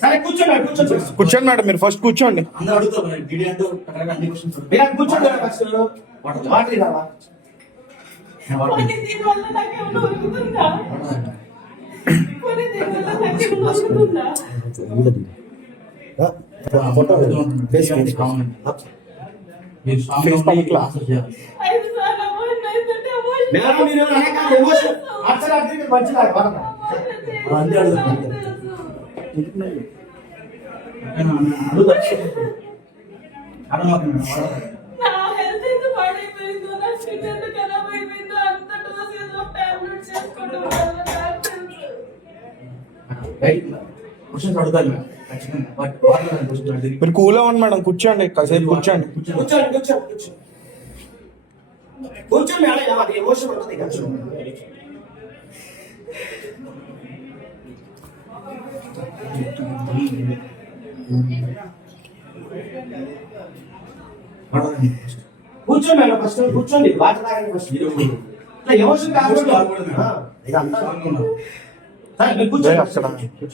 సరే కూర్చోండి మేడం, మీరు ఫస్ట్ కూర్చోండి. కూర్చోండి మీరు కూల్ అవ్వండి మేడం, కూర్చోండి కాసేపు కూర్చోండి. కూర్చోండి అది ఎమోషన్ ఉంటుంది. కూర్చోండి మేడం, ఫస్ట్ కూర్చోండి. వాటర్ తాగండి ఫస్ట్. ఎమోషన్ కాదు ఇదంతా. కూర్చోండి.